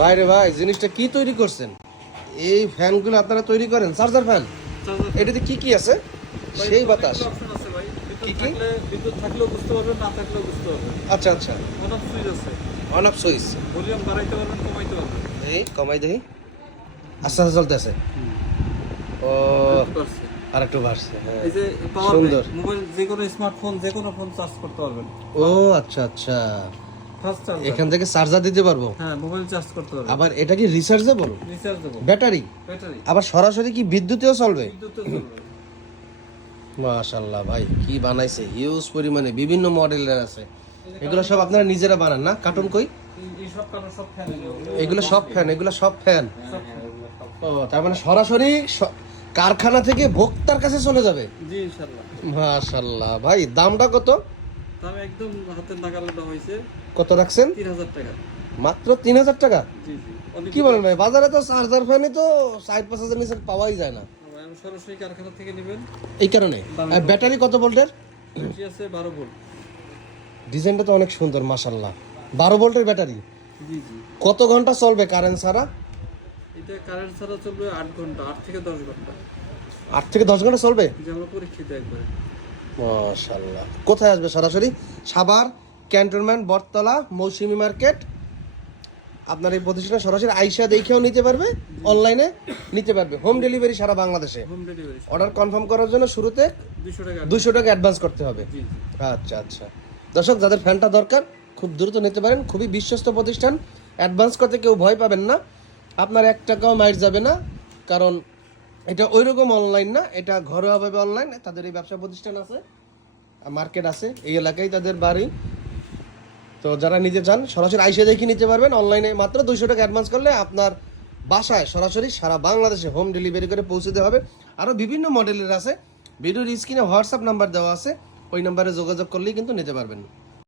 বাইরে ভাই জিনিসটা কি তৈরি করছেন? এই ফ্যানগুলো আপনারা তৈরি করেন? Charger fan? এটাতে কি কি আছে? সেই বাতাস অপশন আছে ভাই। কি বিদ্যুৎ কি? থাকলে বিদ্যুৎ থাকলেও বুঝতে পারবেন, না থাকলেও বুঝতে পারবেন। আচ্ছা আচ্ছা, অন অফ সুইচ আছে। On off switch. ভলিউম বাড়াইতে পারবেন, কমাইতে পারবেন। এই কমাই দেই, আস্তে আস্তে চলতেছে। ও করছে। আর একটু বাড়ছে, হ্যাঁ এই যে পাওয়ার সুন্দর। ব্যাংক, মোবাইল যে কোনো স্মার্টফোন যে কোনো ফোন চার্জ করতে পারবেন। ও আচ্ছা আচ্ছা, ফাস্ট চার্জ। এখান থেকে চার্জার দিতে পারবো। হ্যাঁ, মোবাইল চার্জ করতে পারবেন। আবার এটা কি রিচার্জেবল? Rechargeable battery? ব্যাটারি। আবার সরাসরি কি বিদ্যুতেও চলবে? বিদ্যুতে চলবে। মাশাআল্লাহ ভাই, কি বানাইছে! হিউজ পরিমাণে বিভিন্ন মডেলের আছে। এগুলো সব আপনারা নিজেরা বানান না? কার্টুন কই? এই সব কারণ সব ফ্যান এগুলো সব ফ্যান? এগুলো সব ফ্যান? সব ফ্যান। ও তার মানে সরাসরি কারখানা থেকে ভোক্তার কাছে চলে যাবে। জি ইনশাআল্লাহ। মাশাআল্লাহ ভাই, দামটা কত? দাম একদম হাতের নাগালে দেওয়া হয়েছে। কত রাখছেন? 3000 টাকা। মাত্র 3000 টাকা? জি জি। অনেক কি বলেন ভাই, বাজারে তো চার্জার ফ্যানই তো 4-5 হাজার নিচে পাওয়াই যায় না। আমি সরাসরি কারখানা থেকে নেবেন। এই কারণে। আর ব্যাটারি কত ভোল্টের? ব্যাটারি আছে 12 ভোল্ট। ডিজাইনটা তো অনেক সুন্দর মাশাআল্লাহ। 12 ভোল্টের ব্যাটারি। জি জি। কত ঘন্টা চলবে কারেন্ট ছাড়া? এটা কারেন্ট ছাড়া চলবে 8 ঘন্টা, 8 থেকে 10 ঘন্টা। 8 থেকে 10 ঘন্টা চলবে? যে আমরা পরীক্ষিত একবারে। মাশাআল্লাহ। কোথায় আসবে? সরাসরি সাভার ক্যান্টনমেন্ট, বটতলা, মৌসুমী মার্কেট। আপনার এই প্রতিষ্ঠানে সরাসরি আইসা দেখেও নিতে পারবে, অনলাইনে নিতে পারবে। হোম ডেলিভারি সারা বাংলাদেশে। Home delivery. অর্ডার কনফার্ম করার জন্য শুরুতে 200 টাকা। 200 টাকা অ্যাডভান্স করতে হবে। জি জি। আচ্ছা আচ্ছা, দর্শক যাদের ফ্যানটা দরকার খুব দ্রুত নিতে পারেন। খুবই বিশ্বস্ত প্রতিষ্ঠান, অ্যাডভান্স করতে কেউ ভয় পাবেন না। আপনার 1 টাকাও মাইর যাবে না, কারণ এটা ওইরকম অনলাইন না, এটা ঘরোয়াভাবে অনলাইন। তাদের এই ব্যবসা প্রতিষ্ঠান আছে, মার্কেট আছে, এই এলাকায় তাদের বাড়ি। তো যারা নিতে চান সরাসরি আইসে দেখে নিতে পারবেন। অনলাইনে মাত্র 200 টাকা অ্যাডভান্স করলে আপনার বাসায় সরাসরি সারা বাংলাদেশে হোম ডেলিভারি করে পৌঁছে দেওয়া হবে। আরও বিভিন্ন মডেলের আছে। ভিডিওর স্ক্রিনে হোয়াটসঅ্যাপ নাম্বার দেওয়া আছে, ওই নাম্বারে যোগাযোগ করলেই কিন্তু নিতে পারবেন।